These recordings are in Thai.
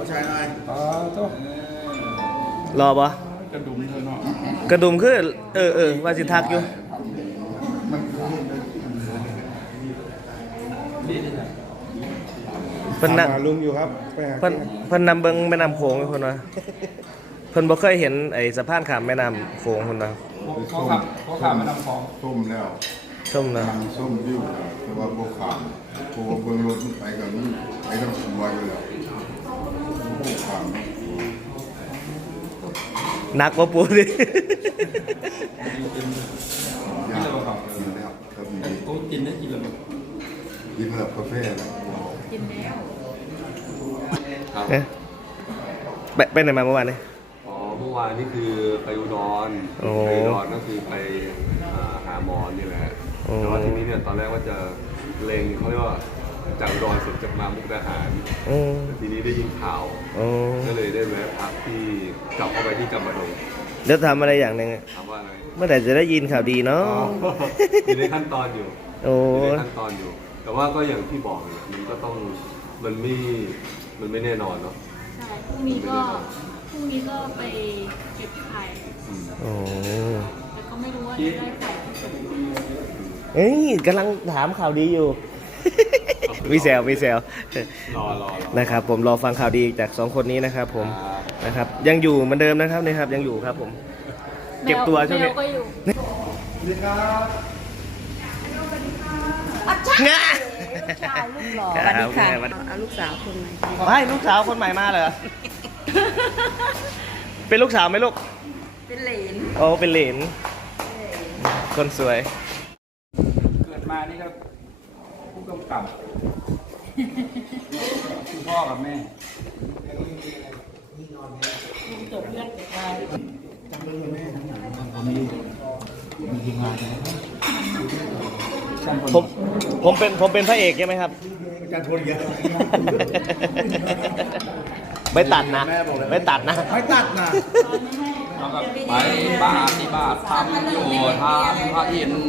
เอาชายหน่อยอ๋อโต๊ะรอปะกระดุมเธอเนาะกระดุมคือเออเออว่าสิทักอยู่มันคือนี่นี่นะเพิ่นนั่งหาลุงอยู่ครับไปหาเพิ่นเพิ่นนำเบิ่งแม่น้ำโขงอยู่เพิ่นว่าเพิ่นบ่เคยเห็นไอ้สะพานข้ามแม่น้ำโขงเพิ่นว่าเขาขับเขาขับมาทำของส้มแล้วส้มนะทางส้มวิวแต่ว่าโบขามโบเบิ่งรถมันไปกับมันไปทางสวยอยู่แล้วโบขาม หนักบ่ปูดิยากกินแล้วครับมีโต๊ะกินได้กินแล้วกินแบบกาแฟแล้วเนี่ยไปไปไหนมาเมื่อวานนี้อ๋อเมื่อวานนี่คือไปอุดรโอ้ไปอุดรก็คือไปอ่าหาหมอนี่แหละโอ้แต่ว่าทีนี้เนี่ยตอนแรกว่าจะเลงเขาเรียกว่า จากอุดรเสร็จจะมามุกดาหารอืมแต่ทีนี้ได้ยินข่าว อืมก็เลยได้แวะพักที่กลับเข้าไปที่จำปาดงเดี๋ยวทำอะไรอย่างหนึ่งถามว่าอะไรเมื่อไหร่จะได้ยินข่าวดีเนาะอ๋ออยู่ในขั้นตอนอยู่โอ้อยู่ในขั้นตอนอยู่ แต่ว่าก็อย่างที่บอกเลยมันก็ต้องมันไม่มันไม่แน่นอนเนาะใช่พรุ่งนี้ก็พรุ่งนี้ก็ไปเก็บไข่อืมโอ้แต่ก็ไม่รู้ว่าจะได้ไข่ที่ไหนเอ้ยกำลังถามข่าวดีอยู่ วิแซววิแซวรอรอรอนะครับผมรอฟังข่าวดีจากสองคนนี้นะครับผมอ่านะครับยังอยู่เหมือนเดิมนะครับนี่ครับยังอยู่ครับผม เก็บตัวช่วงแมนี้วก็อยู่งะชายลูกหล่อคสวัสรัดีบค่ะสวัสดีเอาลูกสาวคนไหนไม่ลูกสาวคนใหม่มาเหรอ เป็นลูกสาวไหมลูก เป็นเหลนโอ้เป็นเหลนคนสวย เกิดมานี่ก็ ผู้กำกับคุณพ่อกับแม่ผมผมเป็นผมเป็นพระเอกใช่ไหมครับการทวนเยอะไม่ตัดนะ ไม่ตัดนะ ไม่ตัดนะแล้วก็ไปบ้านที่บ้านทำอยู่ทำพระอินทร์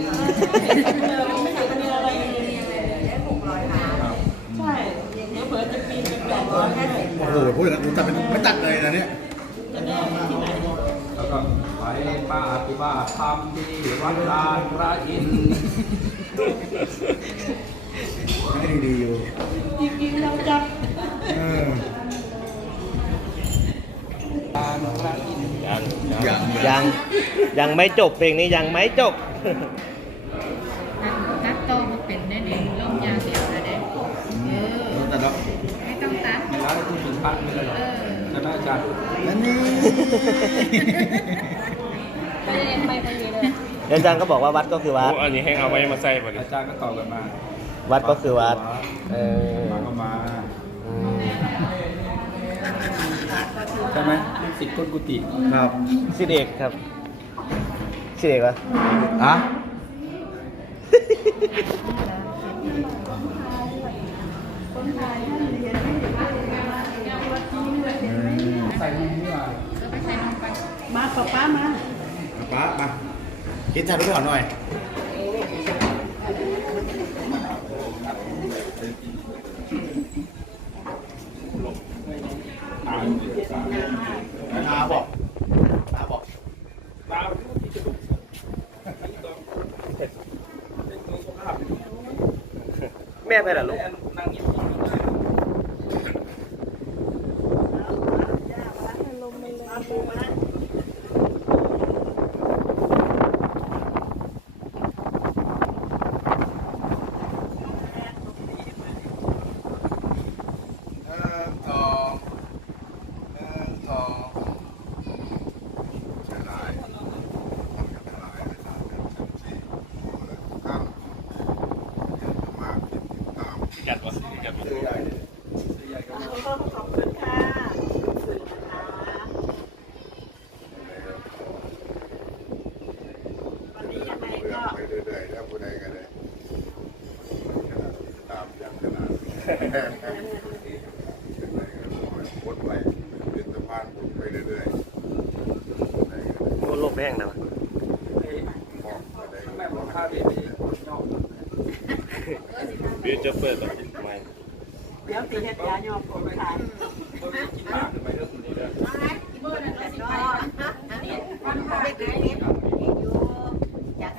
โอ้โหพูดนะตัดเป็นไม่ตัดเลยนะเนี่ย แล้วก็ไป บ้านที่บ้านทำที่วัดลานพระอินทร์ไม่ดีดีอยู่จริงๆเราจับเออลานพระอินทร์อย่างยังยังไม่จบเพลงนี้ยังไม่จบนักโตมาเป็นได้ดีล่มยาเดียวนะเด็กเออตัดแล้วไม่ต้องตัดมีร้านที่ถึงพันไม่เลยหรอใช่ไหมอาจารย์นั่นนี่ ไปไปไปเลยเลย อาจารย์ก็บอกว่าวัดก็คือวัดอันนี้ให้เอาไว้มาใส่บ่ดิอาจารย์ก็ตอบกันมาวัดก็คือวัด เออมาก็มาอืมใช่ไหมสิทธิ์ก้นกุฏิครับสิเอกครับสิเอกวะอะใส่มุมนี่ว่ามาป้าป้ามาป้ามา คิดถ่ายรูปก่อนหน่อยนาบอกนาบอกตาแม่ไปเหรอลูก นั่งยิ้ม หนึ่ งสองหนึ่งสองใช่ได้ทำกันเป็นหลายเลยนะสี่ข้ามมากตาม จัดวะ เป็นสะพานบุญไปเรื่อยๆโอ้โลกแม่งนะวะแม่บอกข้าวดีไปยอกเดี๋ยวจะเปิดแบบไม่เดี๋ยวตีเฮ็ดยาโยมผมขาย กิน เนี่ย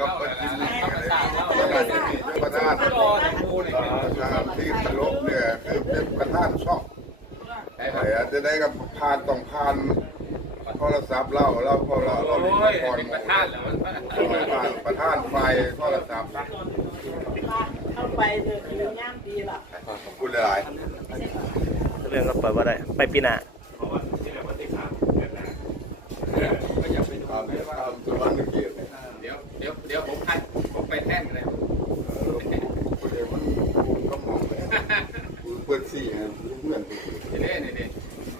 ก็เป็นที่นี่เลยประธานประธานที่ตลกเนี่ยคือเป็นประธานช่อง ไอ้จะได้กับผ่านต้องผ่านโทรศัพท์เราเราพอเราเราเล่นละครประธานเหรอผ่านประธานไฟโทรศัพท์เข้าไปเถอะคือย่ามดีล่ะขอบคุณหลายเรื่องก็เปิดว่าได้ไปปีหน้า ก็อย่าไปทำให้ว่าตัววันนึกเกียรติ เดี๋ยวเดี๋ยวเดี๋ยวผมให้ผมไปแท่นกันเลย คนเดียวมันก็มองเลยเปิดสี่เพื่อน นี่นี่นี่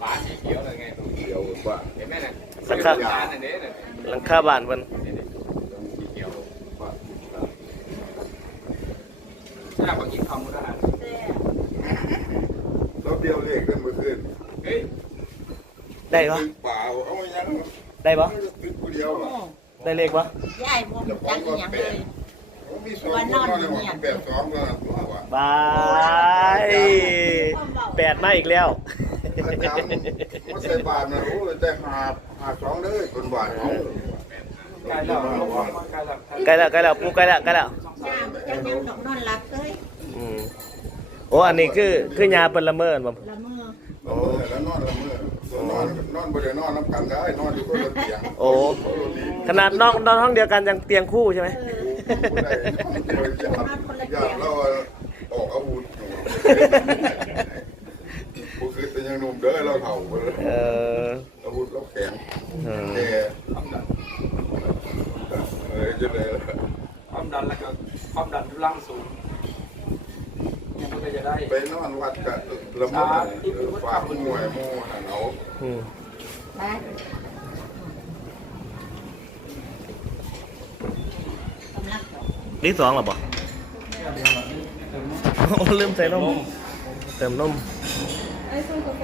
ฝาสีเขียวเลยไง เดียวว่า เห็นไหมเนี่ย สัก ครับฝาอันนี้เนี่ยหลังคาบ้านเพิ่นสีเขียวว่าถ้าบางทีคำก็ได้เราเดียวเลขได้เมื่อคืนได้ปะป่าเอายังได้ปะได้เลขปะยายบ่รู้จักอีหยังเลยมีสองคนนอนในห้องแบบสองก็ตัวบายแปดมาอีกแล้วประจำมันใส่บาทนะโอ้ยได้หา หาสองเลยคนบาทเขาใกล้แล้วใกล้แล้วใกล้แล้วใกล้แล้วปูใกล้แล้วใกล้แล้วย่ามจังยังดอกนอนหลับเลยอืมโอ้อันนี้คือคือยาเปินละเมินบ่ละเมอโอ้ยแล้วนอนละเมื่อนอนนอนบริเวณนอนน้ำกันได้นอนอยู่คนละเตียงโอ้ขนาดนอนนอนห้องเดียวกันยังเตียงคู่ใช่ไหมได้โดยญาติญาติเราออกอาวุธผู้คือเป็นยังหนุ่มเด้อเราเข่าเออ อาวุธเราแข็งเออแก่เออจะเลยความดันแล้วก็ความดันทุลังสูงยังไม่จะได้ไปนอนวัดกับละมุดฝากมวยมู่หันเอาอืมไปนี่สองเหรอบ่โอ้ลืมใส่นมเติมนมไอ้ส้มกาแฟ